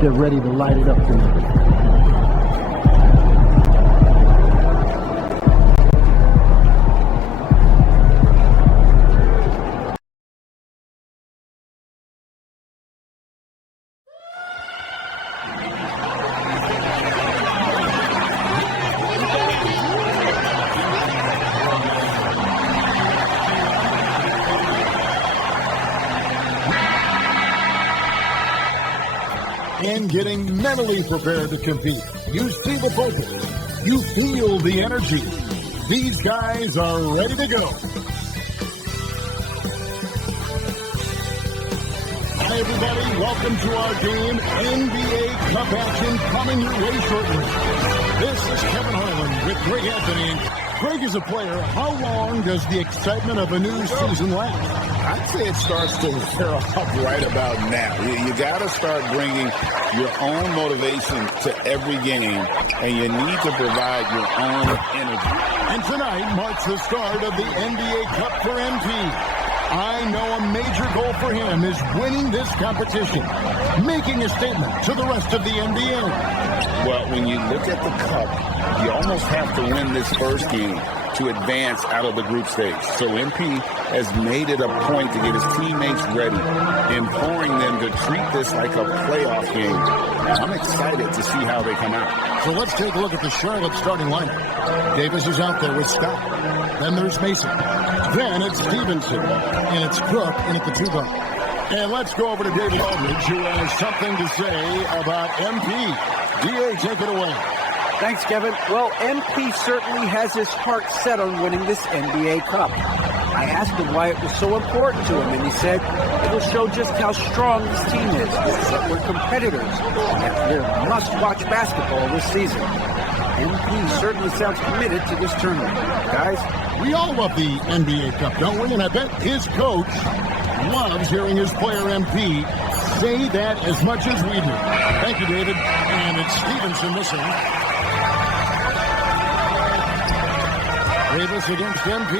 they're ready to light it up for you. And getting mentally prepared to compete. You see the focus. You feel the energy. These guys are ready to go. Hi, everybody. Welcome to our game. NBA Cup action coming your way shortly. This is Kevin Harlan with Greg Anthony. Greg is a player. How long does the excitement of a new season last? I'd say it starts to wear off right about now. You got to start bringing your own motivation to every game, and you need to provide your own energy. And tonight marks the start of the NBA Cup for MP. I know a major goal for him is winning this competition, making a statement to the rest of the NBA. Well, when you look at the Cup, you almost have to win this first game to advance out of the group stage. So MP has made it a point to get his teammates ready, imploring them to treat this like a playoff game. I'm excited to see how they come out. So let's take a look at the Charlotte starting lineup. Davis is out there with Scott. Then there's Mason. Then it's Stevenson. And it's Crook in at the 2-bar. And let's go over to David Aldridge, who has something to say about MP. D.A., take it away. Thanks, Kevin. Well, MP certainly has his heart set on winning this NBA Cup. I asked him why it was so important to him, and he said it'll show just how strong this team is, that we're competitors, and that we're must-watch basketball this season. MP certainly sounds committed to this tournament. Guys, we all love the NBA Cup, don't we? And I bet his coach loves hearing his player MP say that as much as we do. Thank you, David. And it's Stevenson missing. Davis against MP.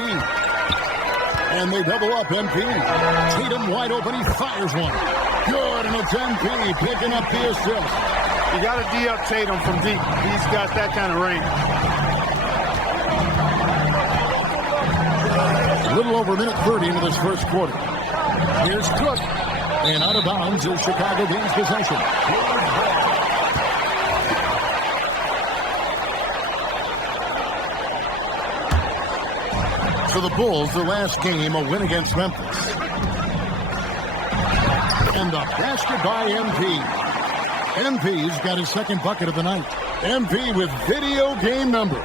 And they double up MP. Tatum wide open. He fires one. Good, and it's MP picking up the assist. You got to D up Tatum from deep. He's got that kind of range. A little over a minute 30 into this first quarter. Here's Cook. And out of bounds is Chicago gains possession. For the Bulls, the last game, a win against Memphis. And the basket by MP. MP's got his second bucket of the night. MP with video game numbers.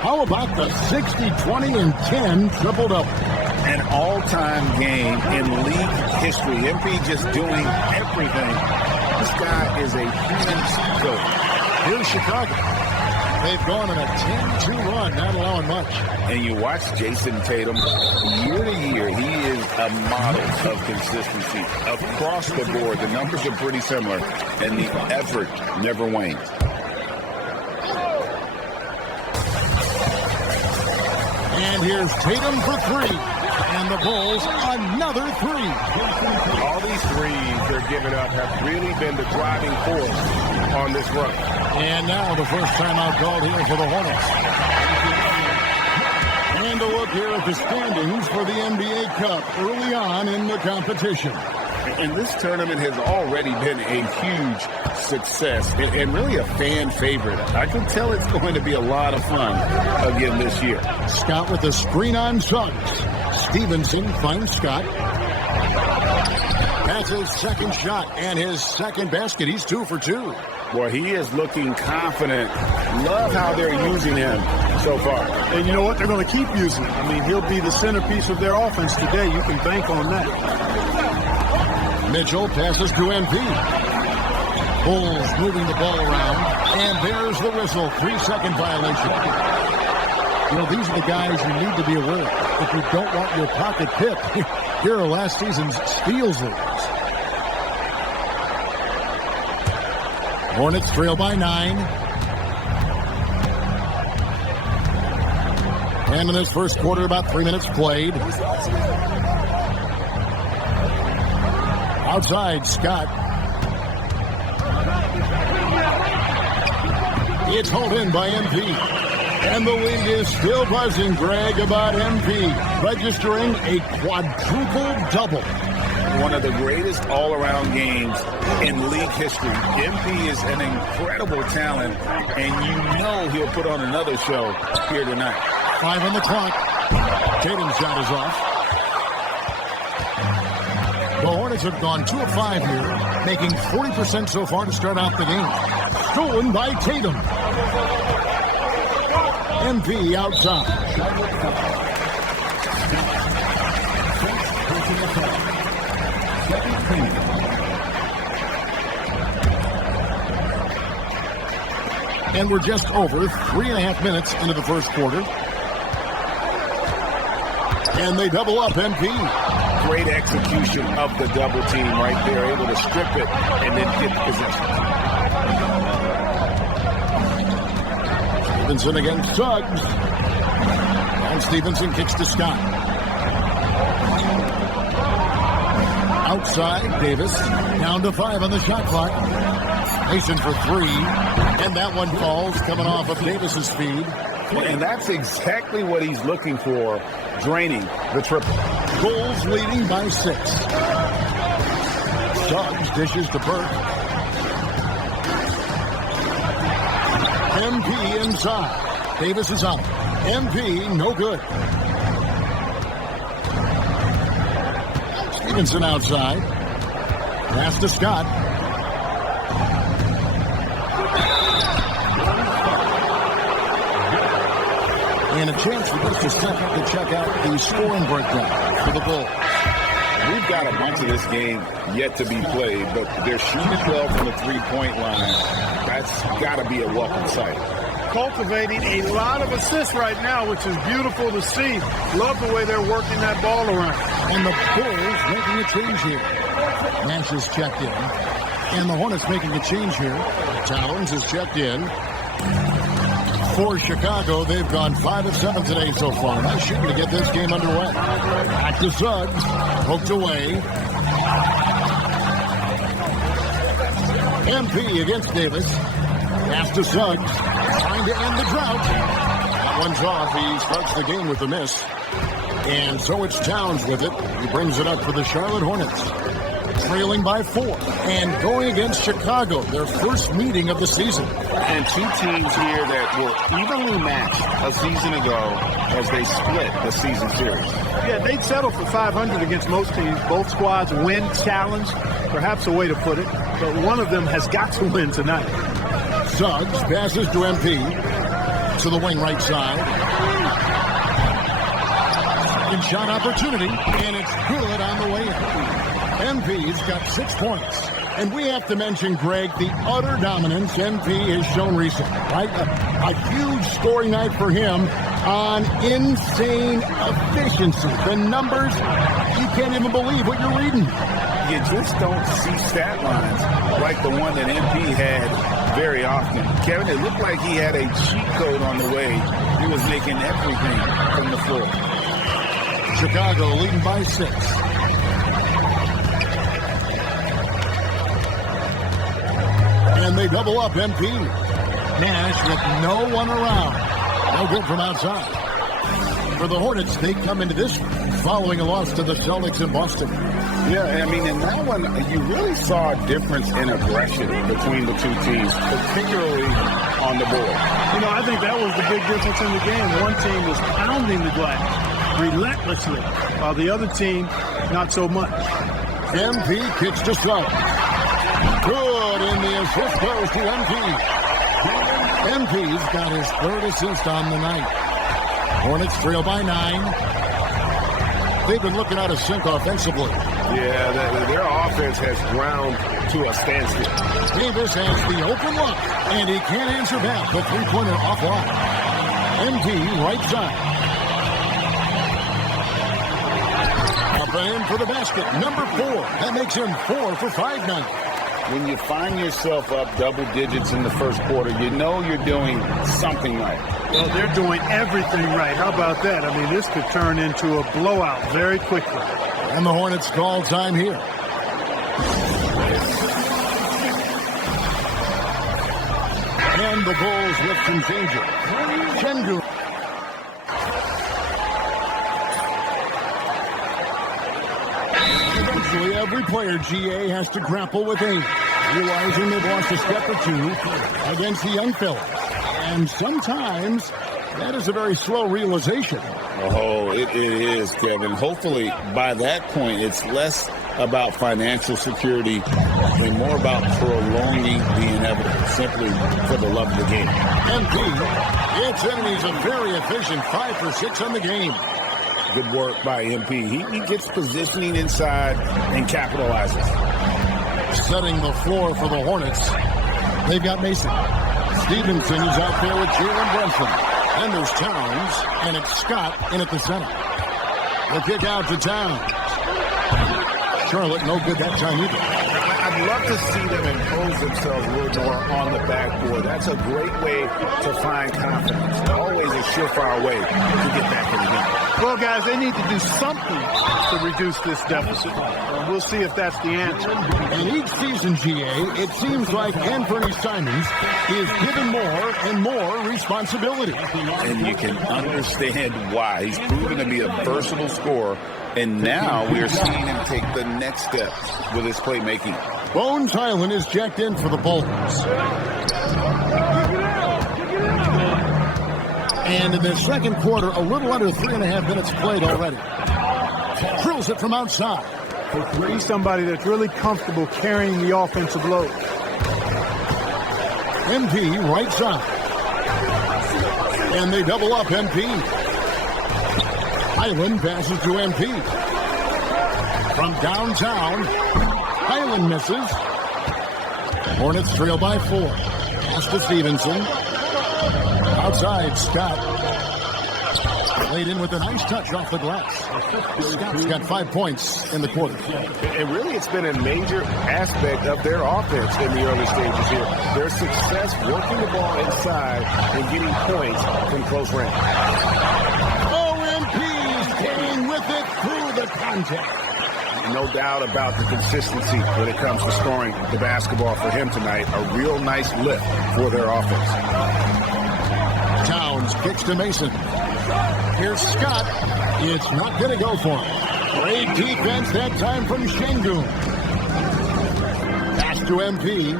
How about the 60, 20, and 10 triple-double? An all-time game in league history. MP just doing everything. This guy is a human cheat. Here's Chicago. They've gone on a 10-2 run, not allowing much. And you watch Jayson Tatum, year to year, he is a model of consistency. Across the board, the numbers are pretty similar, and the effort never wanes. And here's Tatum for three. And the Bulls, another three. All these threes they're giving up have really been the driving force on this run. And now the first timeout called here for the Hornets. And a look here at the standings for the NBA Cup early on in the competition. And this tournament has already been a huge success and really a fan favorite. I can tell it's going to be a lot of fun again this year. Scott with the screen on Suggs. Stevenson finds Scott. That's his second shot and his second basket. He's 2 for 2. Boy, he is looking confident. Love how they're using him so far. And you know what? They're going to keep using him. I mean, he'll be the centerpiece of their offense today. You can bank on that. Mitchell passes to MP. Bulls moving the ball around. And there's the whistle. 3-second violation. You know, these are the guys you need to be aware of. If you don't want your pocket picked, here are last season's steals leaders. Hornets trail by 9. And in this first quarter, about 3 minutes played. Outside, Scott. It's hauled in by MP. And the league is still buzzing, Greg, about MP registering a quadruple double. One of the greatest all-around games in league history. MP is an incredible talent, and you know he'll put on another show here tonight. 5 on the clock. Tatum's shot is off. The Hornets have gone 2 of 5 here, making 40% so far to start out the game. Stolen by Tatum. MP outside. And we're just over 3.5 minutes into the first quarter. And they double up MP. Great execution of the double team right there, able to strip it and then get the possession. Stevenson against Suggs. And Stevenson kicks to Scott. Outside, Davis. Down to 5 on the shot clock. Mason for 3. And that one falls, coming off of Davis's speed. And that's exactly what he's looking for, draining the triple. Bulls leading by 6. Suggs dishes to Burke. MP inside. Davis is out. MP, no good. Stevenson outside. Pass to Scott. And a chance for just a second to check out the scoring breakdown for the Bulls. We've got a bunch of this game yet to be played, but they're shooting 12 from the three-point line. That's got to be a welcome sight. Cultivating a lot of assists right now, which is beautiful to see. Love the way they're working that ball around. And the Bulls making a change here. Nash is checked in. And the Hornets making a change here. Towns is checked in. For Chicago, they've gone 5 of 7 today so far. Nice shooting to get this game underway. Back to Suggs. Poked away. MP against Davis. Pass to Suggs. Trying to end the drought. That one's off. He starts the game with a miss. And so it's Towns with it. He brings it up for the Charlotte Hornets. Trailing by 4. And going against Chicago, their first meeting of the season. And two teams here that were evenly matched a season ago as they split the season series. Yeah, they'd settle for 500 against most teams. Both squads win challenge, perhaps a way to put it. But one of them has got to win tonight. Suggs passes to MP. To the wing right side. Second shot opportunity. And it's good on the way in. MP's got 6 points. And we have to mention, Greg, the utter dominance MP has shown recently, right? A huge scoring night for him on insane efficiency. The numbers, you can't even believe what you're reading. You just don't see stat lines like the one that MP had very often. Kevin, it looked like he had a cheat code on the way. He was making everything from the floor. Chicago leading by 6. And they double up MP. Nash with no one around. No good from outside. For the Hornets, they come into this following a loss to the Celtics in Boston. Yeah, I mean, in that one, you really saw a difference in aggression between the two teams, particularly on the board. You know, I think that was the big difference in the game. One team was pounding the glass relentlessly, while the other team, not so much. MP kicks to Suggs. Good, and the assist goes to MP. MP's got his 3rd assist on the night. Hornets trail by 9. They've been looking out of sync offensively. Yeah, their offense has ground to a standstill. Davis has the open look, and he can't answer back. The three-pointer offline. MP right side. Up and in for the basket. Number 4. That makes him 4 for 5 now. When you find yourself up double digits in the first quarter, you know you're doing something right. Well, they're doing everything right. How about that? I mean, this could turn into a blowout very quickly. And the Hornets call time here. And the Bulls with some danger. Şengün. Eventually, every player, GA, has to grapple with age, realizing they've lost a step or two against the young fellas. And sometimes that is a very slow realization. Oh, it is, Kevin. Hopefully, by that point, it's less about financial security and more about prolonging the inevitable, simply for the love of the game. MP, its enemies a very efficient 5 for 6 on the game. Good work by MP. He gets positioning inside and capitalizes. Setting the floor for the Hornets. They've got Mason. Stevenson is out there with Jalen Brunson. Then there's Towns, and it's Scott in at the center. The kick out to Towns. Charlotte, no good that time either. I'd love to see them impose themselves a little more on the backboard. That's a great way to find confidence. Always a surefire way to get back in the game. Well, guys, they need to do something to reduce this deficit. We'll see if that's the answer. In each season, GA, it seems like Anthony Simons is given more and more responsibility. And you can understand why. He's proven to be a versatile scorer, and now we are seeing him take the next step with his playmaking. Bones Highland is jacked in for the Bulls. And in the second quarter, a little under 3.5 minutes played already. Drills it from outside. He's somebody that's really comfortable carrying the offensive load. MP right side. And they double up MP. Highland passes to MP. From downtown, Highland misses. Hornets trail by 4. Pass to Stevenson. Outside, Scott. Laid in with a nice touch off the glass. Scott's got 5 points in the quarter. And really, it's been a major aspect of their offense in the early stages here. Their success working the ball inside and getting points from close range. OMP staying with it through the contact. No doubt about the consistency when it comes to scoring the basketball for him tonight. A real nice lift for their offense. Towns kicks to Mason. Here's Scott. It's not going to go for him. Great defense that time from Şengün. Pass to MP.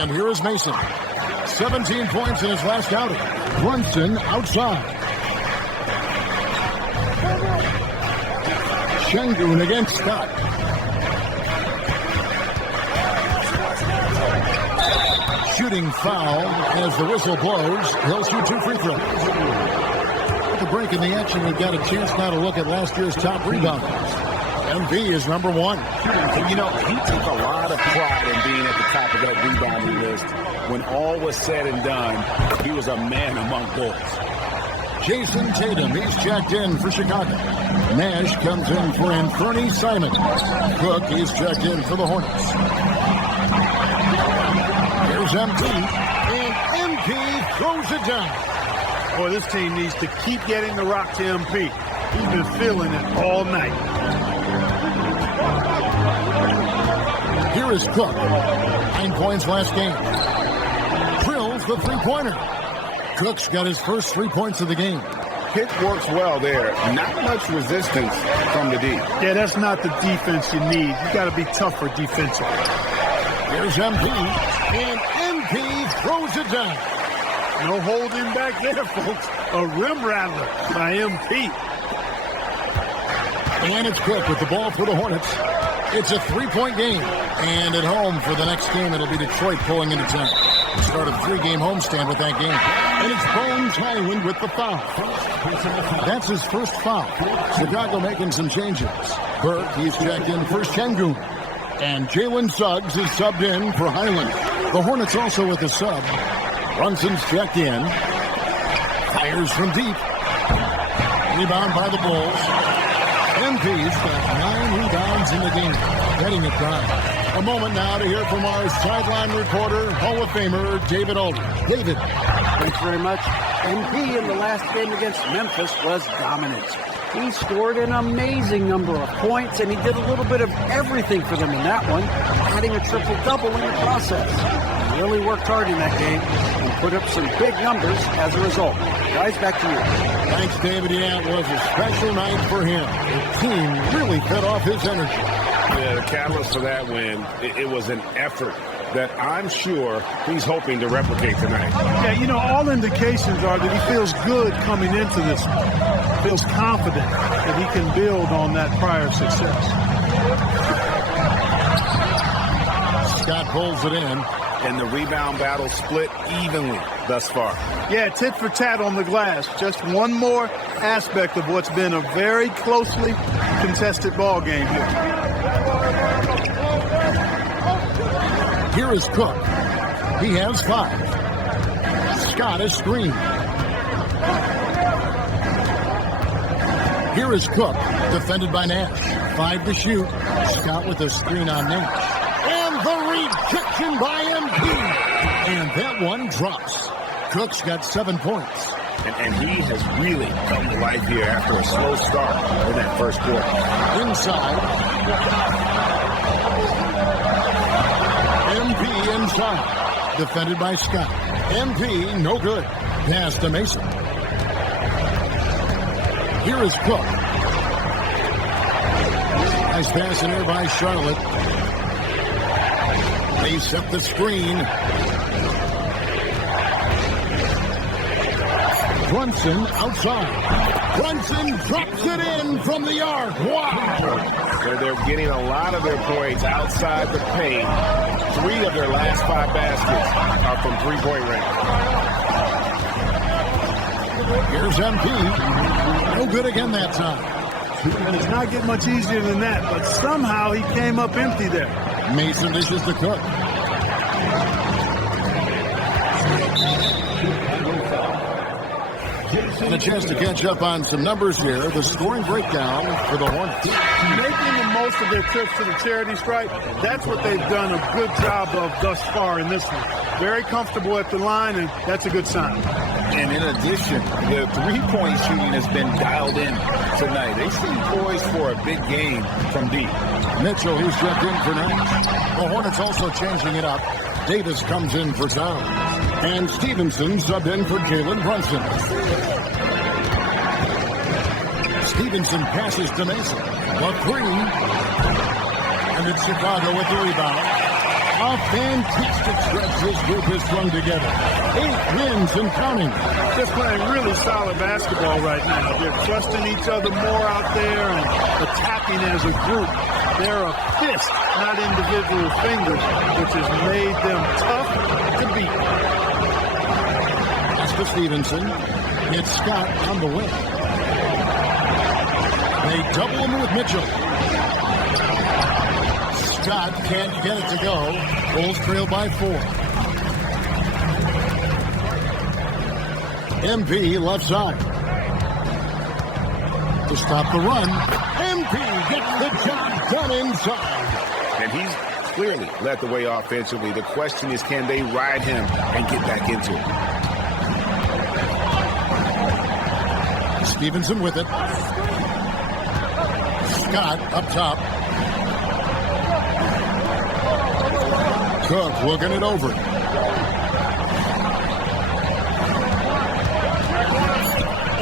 And here is Mason. 17 points in his last outing. Brunson outside. Şengün against Scott. Shooting foul as the whistle blows. He'll shoot 2 free throws. At the break in the action, we've got a chance now to look at last year's top rebounders. MV is number 1. You know, he took a lot of pride in being at the top of that rebounding list. When all was said and done, he was a man among bulls. Jayson Tatum, he's checked in for Chicago. Nash comes in for Anthony Simons. Cook, he's checked in for the Hornets. Here's MP, and MP throws it down. Boy, this team needs to keep getting the rock to MP. He's been feeling it all night. Here is Cook. 9 points last game. Drills the three-pointer. Cook's got his first 3 points of the game. Pitt works well there. Not much resistance from the D. Yeah, that's not the defense you need. You got to be tougher defensively. Here's MP, and MP throws it down. No holding back there, folks. A rim rattler by MP. And it's Cook with the ball for the Hornets. It's a 3-point game. And at home for the next game, it'll be Detroit pulling into town. Start a 3-game homestand with that game. And it's Bones Highland with the foul. That's his first foul. Chicago making some changes. Burke, he's checked in for Şengün. And Jalen Suggs is subbed in for Highland. The Hornets also with a sub. Brunson's checked in. Fires from deep. Rebound by the Bulls. MP's got 9 rebounds in the game. Getting it done. A moment now to hear from our sideline reporter, Hall of Famer, David Aldridge. David. Thanks very much. MP in the last game against Memphis was dominant. He scored an amazing number of points, and he did a little bit of everything for them in that one, adding a triple-double in the process. He really worked hard in that game and put up some big numbers as a result. Guys, back to you. Thanks, David. Yeah, it was a special night for him. The team really fed off his energy. Yeah, the catalyst for that win, it was an effort that I'm sure he's hoping to replicate tonight. Yeah, all indications are that he feels good coming into this one. Feels confident that he can build on that prior success. Scott pulls it in. And the rebound battle split evenly thus far. Yeah, tit for tat on the glass. Just one more aspect of what's been a very closely contested ball game here. Here is Cook. He has 5. Scott is screened. Here is Cook, defended by Nash. 5 to shoot. Scott with a screen on Nash. And the rejection by MP. And that one drops. Cook's got 7 points. And he has really come to life here after a slow start in that first quarter. Inside. MP inside. Defended by Scott. MP, no good. Pass to Mason. Here is Cook. Nice pass in here by Charlotte. They set the screen. Brunson outside. Brunson drops it in from the arc. Wow! They're getting a lot of their points outside the paint. 3 of their last 5 baskets are from three-point range. Here's MP. No good again that time. And it's not getting much easier than that, but somehow he came up empty there. Mason dishes to Cook. And a chance to catch up on some numbers here. The scoring breakdown for the Hornets. Making the most of their trips to the charity stripe, that's what they've done a good job of thus far in this one. Very comfortable at the line, and that's a good sign. And in addition, the three-point shooting has been dialed in tonight. They seem poised for a big game from deep. Mitchell, he's checked in for Nash. The Hornets also changing it up. Davis comes in for Town. And Stevenson subbed in for Jalen Brunson. Stevenson passes to Mason. The 3. And it's Chicago with the rebound. A fantastic stretch this group has strung together. 8 wins and counting. They're playing really solid basketball right now. They're trusting each other more out there and attacking as a group. They're a fist, not individual fingers, which has made them tough to beat. That's to Stevenson. It's Scott on the wing. They double him with Mitchell. Scott can't get it to go. Bulls trail by 4. MP left side. To stop the run. MP gets the job done inside. And he's clearly led the way offensively. The question is, can they ride him and get back into it? Stevenson with it. Scott up top. Cook looking it over.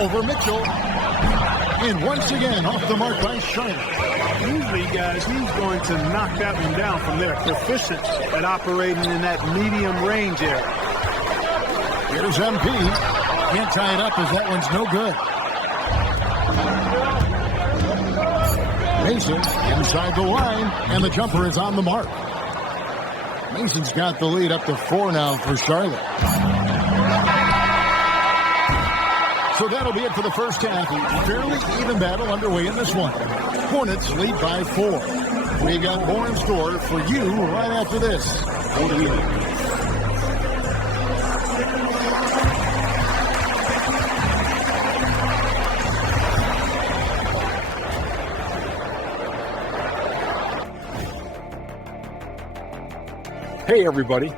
Over Mitchell. And once again, off the mark by Charlotte. Usually, guys, he's going to knock that one down from there. Proficient at operating in that medium range area. Here's MP. Can't tie it up as that one's no good. Mason inside the line, and the jumper is on the mark. Mason's got the lead up to 4 now for Charlotte. So that'll be it for the first half. Fairly even battle underway in this one. Hornets lead by 4. We got more in store for you right after this. Hey everybody,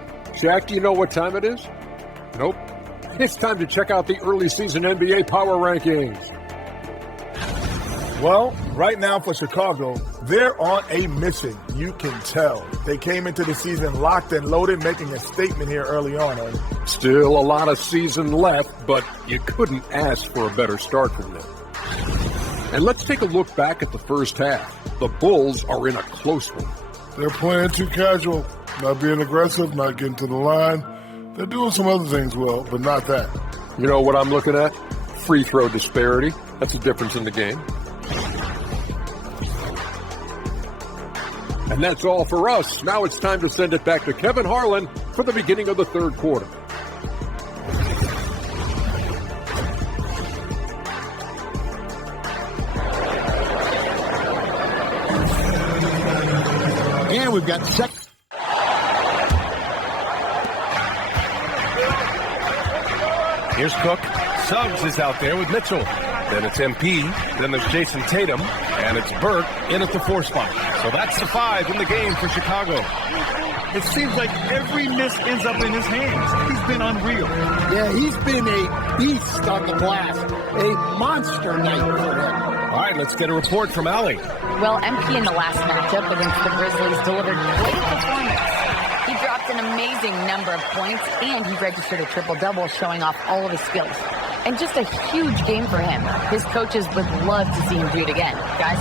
Jack, do you know what time it is? Nope. It's time to check out the early season NBA Power Rankings. Well, right now for Chicago, they're on a mission. You can tell. They came into the season locked and loaded, making a statement here early on. Still a lot of season left, but you couldn't ask for a better start from them. And let's take a look back at the first half. The Bulls are in a close one. They're playing too casual, not being aggressive, not getting to the line. They're doing some other things well, but not that. You know what I'm looking at? Free throw disparity. That's a difference in the game. And that's all for us. Now it's time to send it back to Kevin Harlan for the beginning of the third quarter. And we've got second. Here's Cook. Suggs is out there with Mitchell. Then it's MP. Then there's Jayson Tatum. And it's Burke in at the 4 spot. So that's the 5 in the game for Chicago. It seems like every miss ends up in his hands. He's been unreal. Yeah, he's been a beast on the glass. A monster night for him. All right, let's get a report from Allie. Well, MP in the last matchup against the Grizzlies delivered great performance. He dropped an amazing number of points, and he registered a triple-double, showing off all of his skills. And just a huge game for him. His coaches would love to see him do it again. Guys?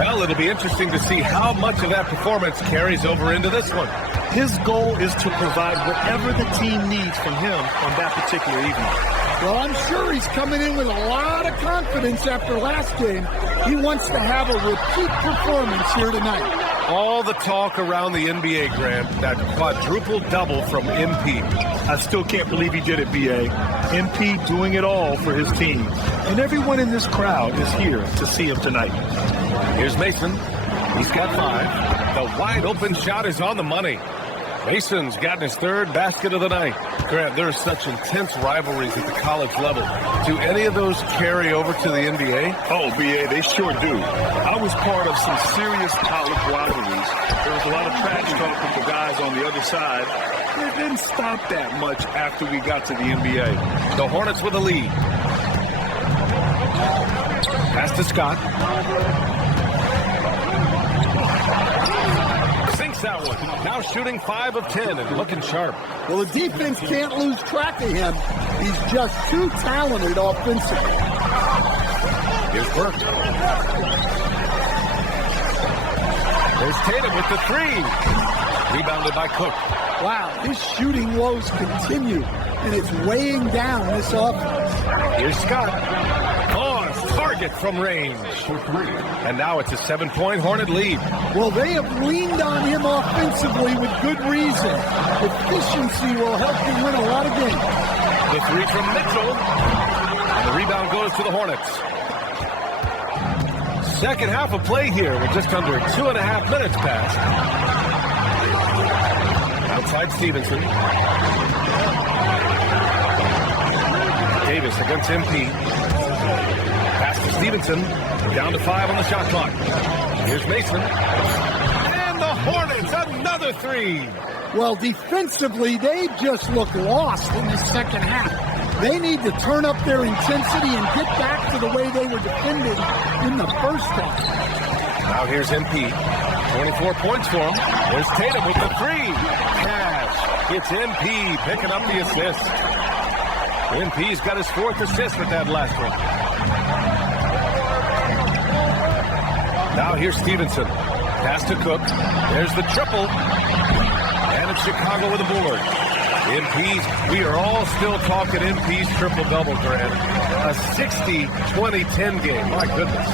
Well, it'll be interesting to see how much of that performance carries over into this one. His goal is to provide whatever the team needs from him on that particular evening. Well, I'm sure he's coming in with a lot of confidence after last game. He wants to have a repeat performance here tonight. All the talk around the NBA, Grant, that quadruple double from MP. I still can't believe he did it, B.A. MP doing it all for his team. And everyone in this crowd is here to see him tonight. Here's Mason. He's got 5. The wide open shot is on the money. Mason's gotten his 3rd basket of the night. Grant, there are such intense rivalries at the college level. Do any of those carry over to the NBA? Oh, B.A., they sure do. I was part of some serious college rivalries. There was a lot of trash talk with the guys on the other side. It didn't stop that much after we got to the NBA. The Hornets with a lead. Pass to Scott. Sinks that one. Now shooting 5 of 10 and looking sharp. Well, the defense can't lose track of him. He's just too talented offensively. Here's Burke. There's Tatum with the 3. Rebounded by Cook. Wow, his shooting woes continue, and it's weighing down this offense. Here's Scott. Target from range. And now it's a 7-point Hornet lead. Well, they have leaned on him offensively with good reason. Efficiency will help him win a lot of games. The 3 from Mitchell. And the rebound goes to the Hornets. Second half of play here with just under 2.5 minutes passed. Outside Stevenson. Davis against MP. Pass to Stevenson. Down to 5 on the shot clock. Here's Mason. And the Hornets, another 3. Well, defensively, they just look lost in the second half. They need to turn up their intensity and get back to the way they were defended in the first half. Now here's MP. 24 points for him. There's Tatum with the 3. Cash. It's MP picking up the assist. MP's got his 4th assist with that last one. Now here's Stevenson. Pass to Cook. There's the triple. And it's Chicago with a board. MP's, we are all still talking MP's triple-double, Grant. A 60-20-10 game. My goodness.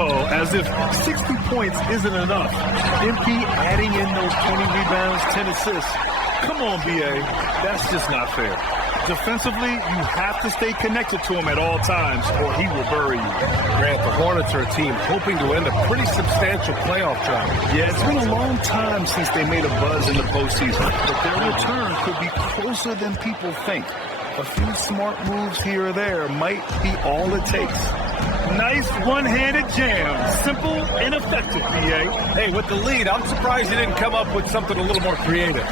Oh, as if 60 points isn't enough. MP adding in those 20 rebounds, 10 assists. Come on, B.A. That's just not fair. Defensively, you have to stay connected to him at all times, or he will bury you. Grant, the Hornets are a team hoping to end a pretty substantial playoff drive. Yeah, it's been a long time since they made a buzz in the postseason, but their return could be closer than people think. A few smart moves here or there might be all it takes. Nice one-handed jam. Simple and effective, B.A. Hey, with the lead, I'm surprised he didn't come up with something a little more creative.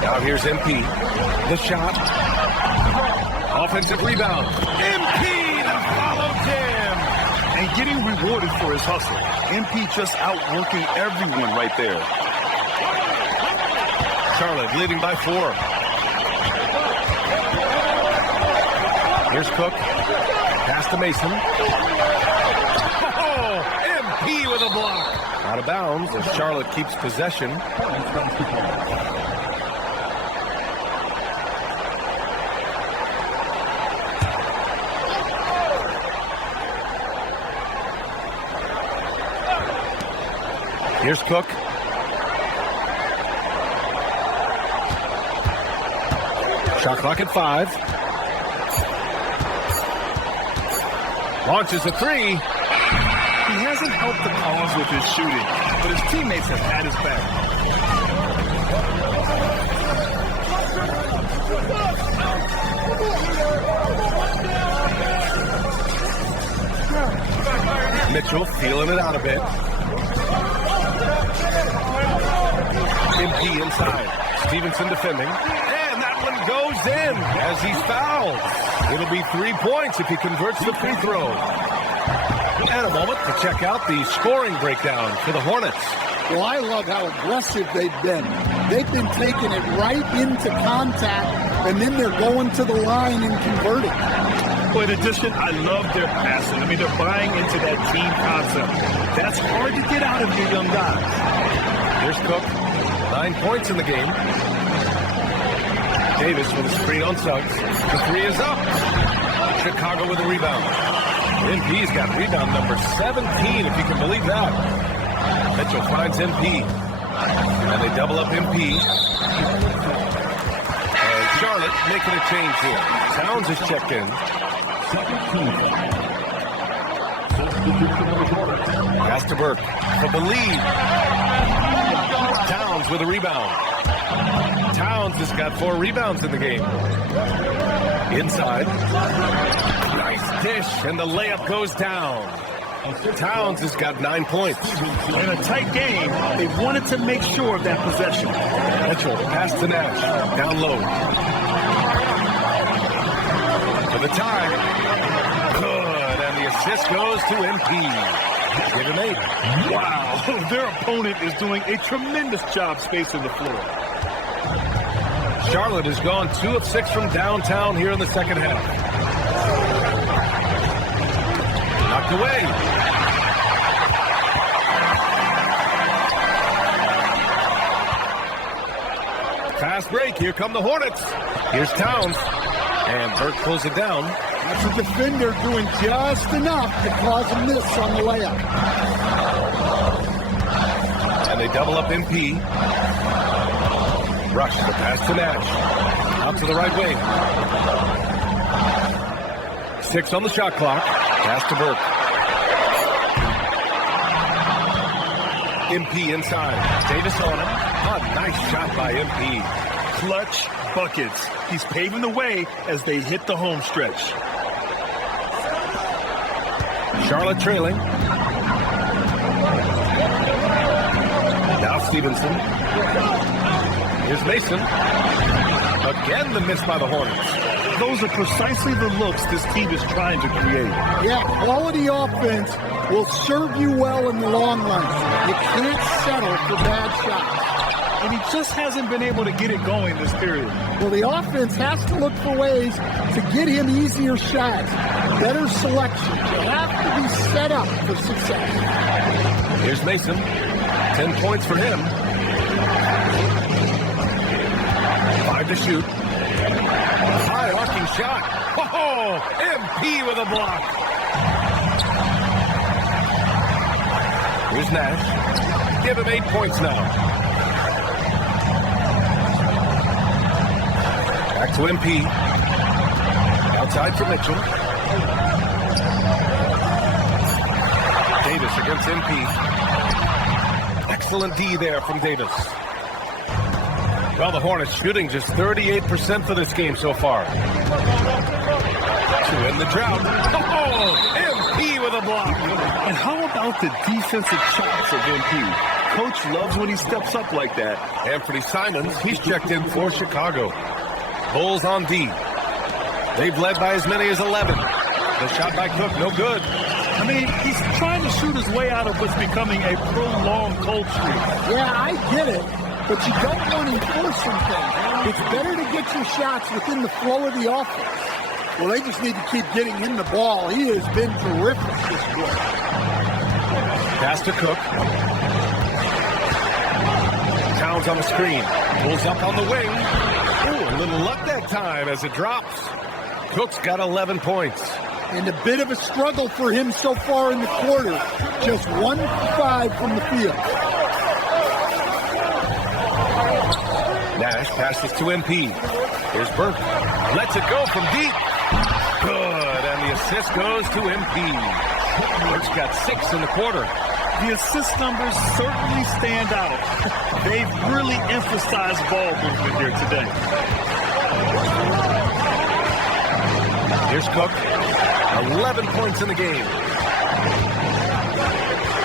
Now here's MP. The shot. Offensive rebound. MP to follow jam. and getting rewarded for his hustle. MP just outworking everyone right there. Charlotte leading by 4. Here's Cook. Pass to Mason. Oh, MP with a block. Out of bounds as Charlotte keeps possession. Here's Cook. Shot clock at 5. Launches a 3. He hasn't helped the cause with his shooting, but his teammates have had his back. Mitchell feeling it out a bit. MP inside. Stevenson defending. And that one goes in as he's fouled. It'll be 3 points if he converts the free throw. And a moment to check out the scoring breakdown for the Hornets. Well, I love how aggressive they've been. They've been taking it right into contact, and then they're going to the line and converting. Well, in addition, I love their passing. I mean, they're buying into that team concept. That's hard to get out of your young guys. Here's Cook. 9 points in the game. Davis with a screen on Suggs. The 3 is up. Chicago with a rebound. MP's got rebound number 17, if you can believe that. Mitchell finds MP. And they double up MP. And Charlotte making a change here. Towns is checked in. Pass to Burke for the lead. Towns with a rebound. Towns has got 4 rebounds in the game. Inside. Nice dish, and the layup goes down. Towns has got 9 points. In a tight game, they wanted to make sure of that possession. Mitchell, pass to Nash. Down low. For the tie. Good, and the assist goes to MP. Give him 8. Wow, their opponent is doing a tremendous job spacing the floor. Charlotte has gone 2 of 6 from downtown here in the second half. Knocked away. Fast break. Here come the Hornets. Here's Towns. And Burke pulls it down. That's a defender doing just enough to cause a miss on the layup. And they double up MP. Rush the pass to Nash. Out to the right wing. 6 on the shot clock. Pass to Burke. MP inside. Davis on him. A nice shot by MP. Clutch buckets. He's paving the way as they hit the home stretch. Charlotte trailing. Now Stevenson. Here's Mason. Again, the miss by the Hornets. Those are precisely the looks this team is trying to create. Yeah, quality offense will serve you well in the long run. You can't settle for bad shots. And he just hasn't been able to get it going this period. Well, the offense has to look for ways to get him easier shots, better selection. You have to be set up for success. Here's Mason. 10 points for him. 5 to shoot. High arcing shot. Oh, MP with a block. Here's Nash. Give him 8 points now. Back to MP. Outside for Mitchell. Davis against MP. Excellent D there from Davis. Well, the Hornets shooting just 38% for this game so far. To end the drought. Oh, MP with a block. And how about the defensive chops of MP? Coach loves when he steps up like that. Anthony Simons, he's checked in for Chicago. Bulls on D. They've led by as many as 11. The shot by Cook, no good. I mean, he's trying to shoot his way out of what's becoming a prolonged cold streak. Yeah, I get it, but you don't want to force things. It's better to get your shots within the flow of the offense. Well, they just need to keep getting him the ball. He has been terrific this quarter. Pass to Cook. Towns on the screen. Pulls up on the wing. Ooh, a little luck that time as it drops. Cook's got 11 points. And a bit of a struggle for him so far in the quarter. Just 1 for 5 from the field. Nash passes to MP. Here's Burke. Lets it go from deep. Good, and the assist goes to MP. Burke's got 6 in the quarter. The assist numbers certainly stand out. They've really emphasized ball movement here today. Here's Cook. 11 points in the game.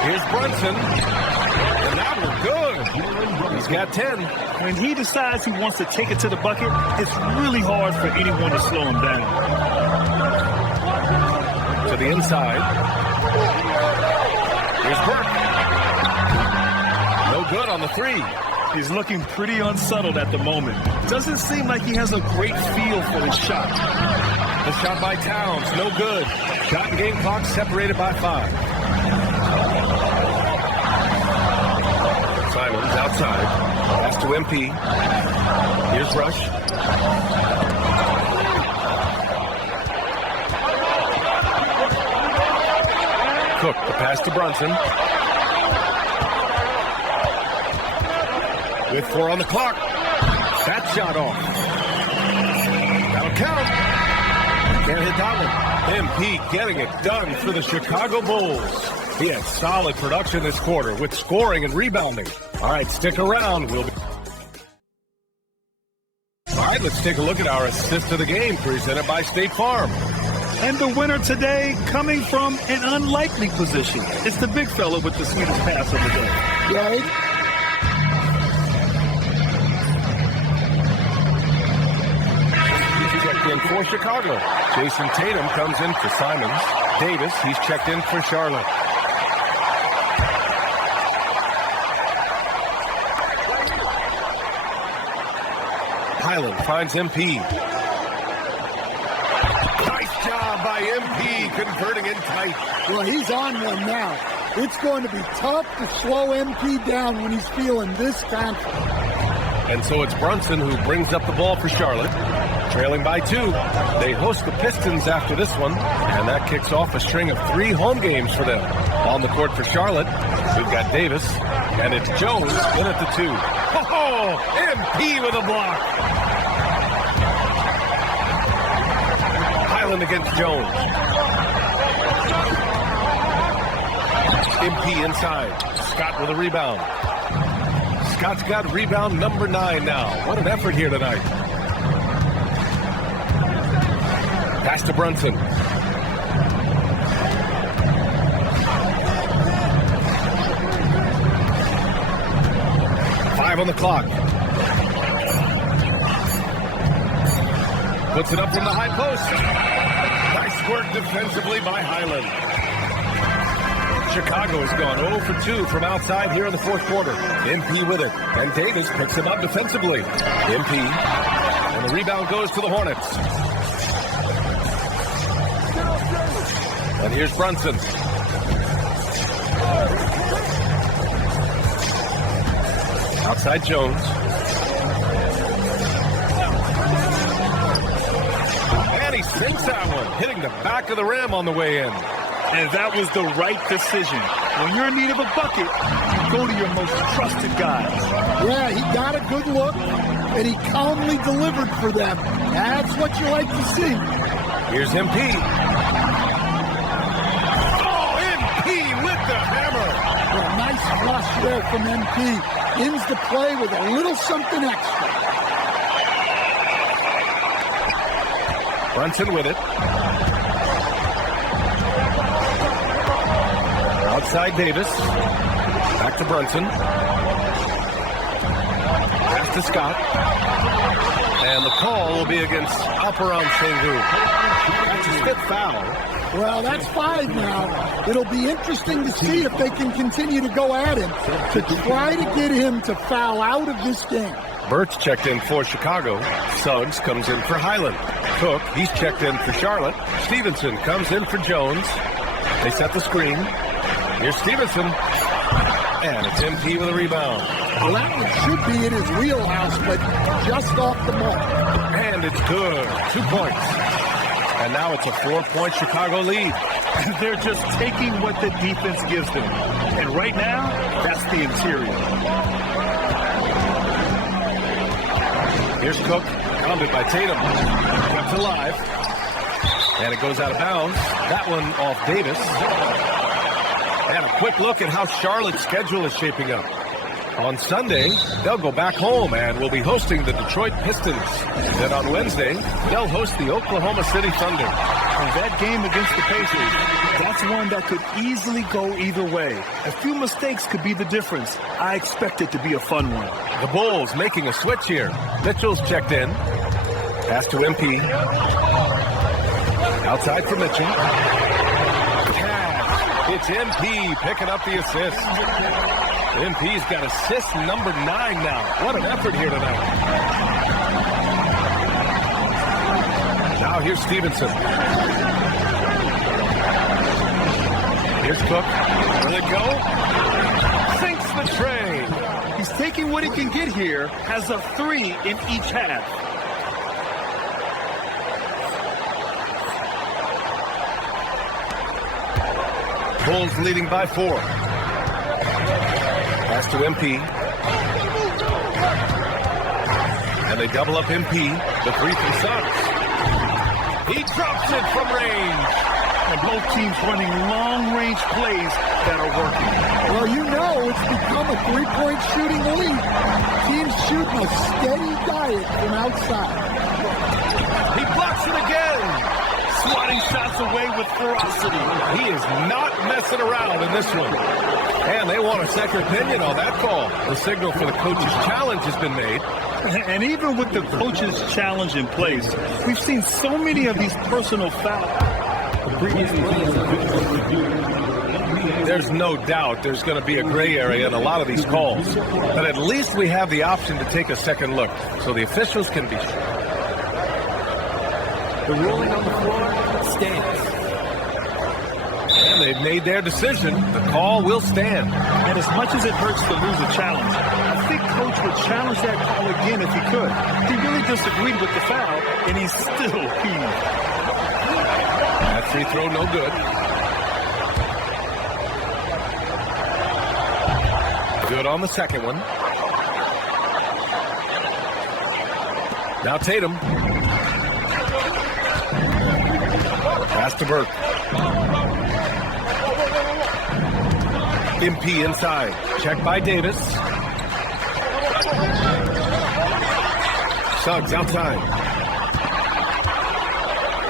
Here's Brunson. And now we're good. He's got 10. When he decides he wants to take it to the bucket, it's really hard for anyone to slow him down. To the inside. Here's Burke. No good on the 3. He's looking pretty unsettled at the moment. Doesn't seem like he has a great feel for his shot. The shot by Towns, no good. Shot and game clock separated by 5. Simons outside. Pass to MP. Here's Rush. Cook, the pass to Brunson. With 4 on the clock. That shot off. That'll count. Can't hit that one. MP getting it done for the Chicago Bulls. He had solid production this quarter with scoring and rebounding. All right, stick around. All right, let's take a look at our assist of the game presented by State Farm. And the winner today coming from an unlikely position. It's the big fella with the sweetest pass of the day. Right? In for Chicago. Jayson Tatum comes in for Simons. Davis, he's checked in for Charlotte. Highland finds MP. Nice job by MP converting in tight. Well, he's on one now. It's going to be tough to slow MP down when he's feeling this confident. And so it's Brunson who brings up the ball for Charlotte. Trailing by 2. They host the Pistons after this one, and that kicks off a string of 3 home games for them. On the court for Charlotte, we've got Davis, and it's Jones in at the 2. Oh, MP with a block. Highland against Jones. MP inside. Scott with a rebound. Scott's got rebound number 9 now. What an effort here tonight. Pass to Brunson. 5 on the clock. Puts it up from the high post. Nice work defensively by Highland. Chicago has gone 0 for 2 from outside here in the fourth quarter. MP with it. And Davis picks him up defensively. MP. And the rebound goes to the Hornets. And here's Brunson. Outside Jones. And he sinks that one, hitting the back of the rim on the way in. And that was the right decision. When you're in need of a bucket, you go to your most trusted guys. Yeah, he got a good look, and he calmly delivered for them. That's what you like to see. Here's MP. Oh, MP with the hammer. Well, nice flush there from MP. Ends the play with a little something extra. Brunson with it. Outside Davis. Back to Brunson. Pass to Scott. And the call will be against Alperon Sengun. That's his 5th foul. Well, that's 5 now. It'll be interesting to see if they can continue to go at him to try to get him to foul out of this game. Burt's checked in for Chicago. Suggs comes in for Highland. Cook, he's checked in for Charlotte. Stevenson comes in for Jones. They set the screen. Here's Stevenson. And it's MP with a rebound. Well, that one should be in his wheelhouse, but just off the mark. And it's good. 2 points. And now it's a 4-point Chicago lead. They're just taking what the defense gives them. And right now, that's the interior. Here's Cook, pounded by Tatum. Kept alive. And it goes out of bounds. That one off Davis. And a quick look at how Charlotte's schedule is shaping up. On Sunday, they'll go back home and will be hosting the Detroit Pistons. Then on Wednesday, they'll host the Oklahoma City Thunder. And that game against the Pacers, that's one that could easily go either way. A few mistakes could be the difference. I expect it to be a fun one. The Bulls making a switch here. Mitchell's checked in. Pass to MP. Outside for Mitchell. Pass. It's MP picking up the assist. MP's got assist number 9 now. What an effort here tonight. Now here's Stevenson. Here's Cook. Will it go? Sinks the tray. He's taking what he can get here, has a 3 in each half. Bulls leading by 4. Pass to MP. And they double up MP. The 3 from Suggs. He drops it from range. And both teams running long-range plays that are working. Well, you know it's become a 3-point shooting league. Teams shooting a steady diet from outside. He blocks it again. Swatting shots away with ferocity. He is not messing around in this one. And they want a second opinion on that call. The signal for the coach's challenge has been made. And even with the coach's challenge in place, we've seen so many of these personal fouls. There's no doubt there's going to be a gray area in a lot of these calls. But at least we have the option to take a second look so the officials can be sure. The ruling on the floor stands. And they've made their decision. The call will stand. And as much as it hurts to lose a challenge, I think Coach would challenge that call again if he could. He really disagreed with the foul, and he's still peeved. That free throw no good. Good on the second one. Now Tatum. Pass to Burke. MP inside. Check by Davis. Suggs outside.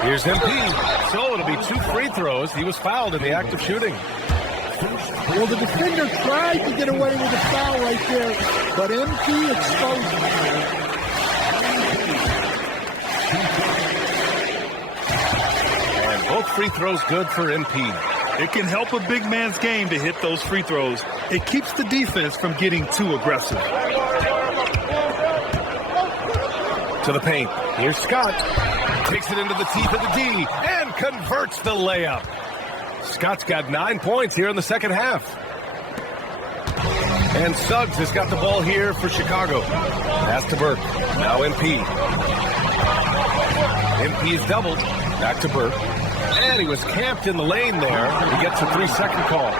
Here's MP. So it'll be 2 free throws. He was fouled in the act of shooting. Well, the defender tried to get away with a foul right there, but MP exposed him. Both free throws good for MP. It can help a big man's game to hit those free throws. It keeps the defense from getting too aggressive. To the paint. Here's Scott. Takes it into the teeth of the D and converts the layup. Scott's got 9 points here in the second half. And Suggs has got the ball here for Chicago. Pass to Burke. Now MP. MP's doubled. Back to Burke. And he was camped in the lane there. He gets a 3-second call.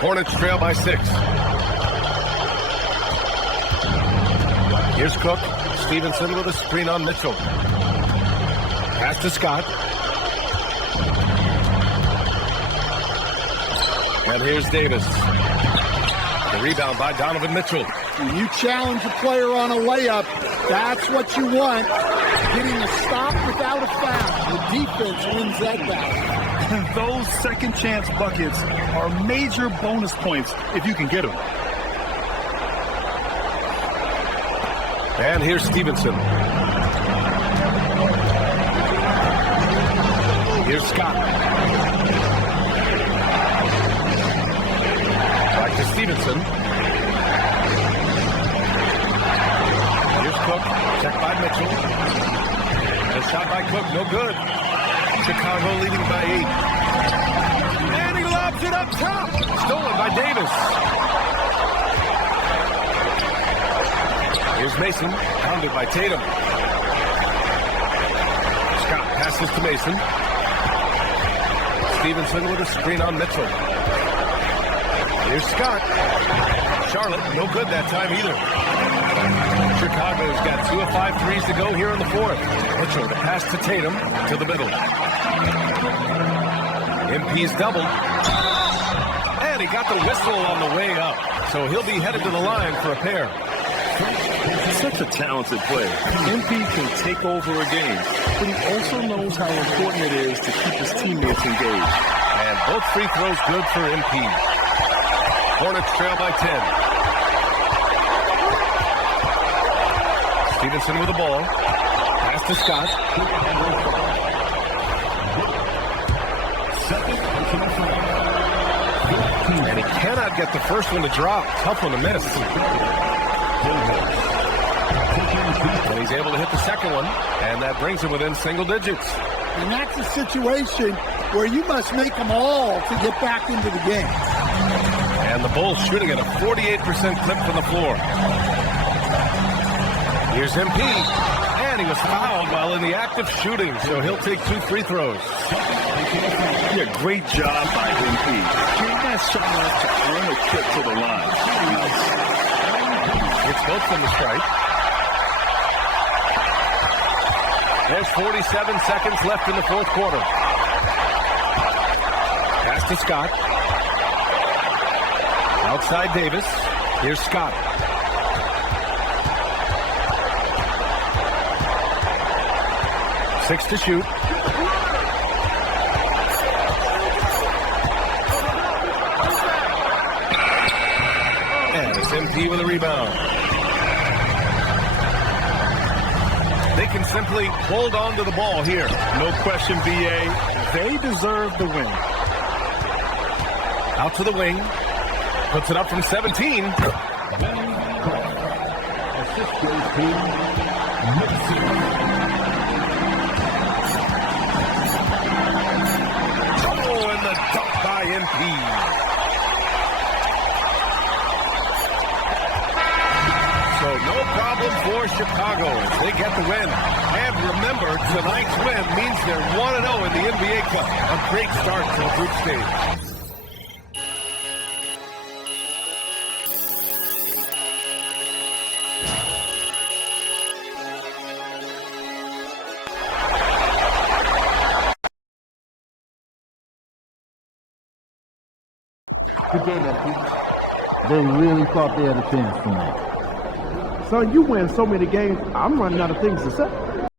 Hornets trail by 6. Here's Cook. Stevenson with a screen on Mitchell. Pass to Scott. And here's Davis. The rebound by Donovan Mitchell. When you challenge a player on a layup, that's what you want. Getting a stop without a foul. The defense wins that battle. And those second chance buckets are major bonus points if you can get them. And here's Stevenson. Here's Scott. Back to Stevenson. Here's Cook. Checked by Mitchell. A shot by Cook. No good. Chicago leading by 8. And he lobs it up top. Stolen by Davis. Here's Mason. Pounded by Tatum. Scott passes to Mason. Stevenson with a screen on Mitchell. Here's Scott. Charlotte, no good that time either. Chicago's got 2 of 5 threes to go here in the fourth. Mitchell, the pass to Tatum, to the middle. MP's doubled. And he got the whistle on the way up. So he'll be headed to the line for a pair. Such a talented player. MP can take over a game, but he also knows how important it is to keep his teammates engaged. And both free throws good for MP. Hornets trail by 10. Stevenson with the ball. Pass to Scott. And he cannot get the first one to drop. Tough one to miss. And he's able to hit the second one, and that brings him within single digits. And that's a situation where you must make them all to get back into the game. And the Bulls shooting at a 48% clip from the floor. Here's MP, and he was fouled while in the act of shooting, so he'll take 2 free throws. Yeah, great job by MP. He has someone to earn a trip to the line. It's both from the strike. There's 47 seconds left in the fourth quarter. Pass to Scott. Outside Davis. Here's Scott. Six to shoot. And it's MP with a rebound. They can simply hold on to the ball here. No question, BA. They deserve the win. Out to the wing. Puts it up from 17. Oh, and the dunk by MP. So no problem for Chicago as they get the win. And remember, tonight's win means they're 1-0 in the NBA Cup. A great start to the group stage. Good game, MP. They really thought they had a chance tonight. Son, you win so many games, I'm running out of things to say.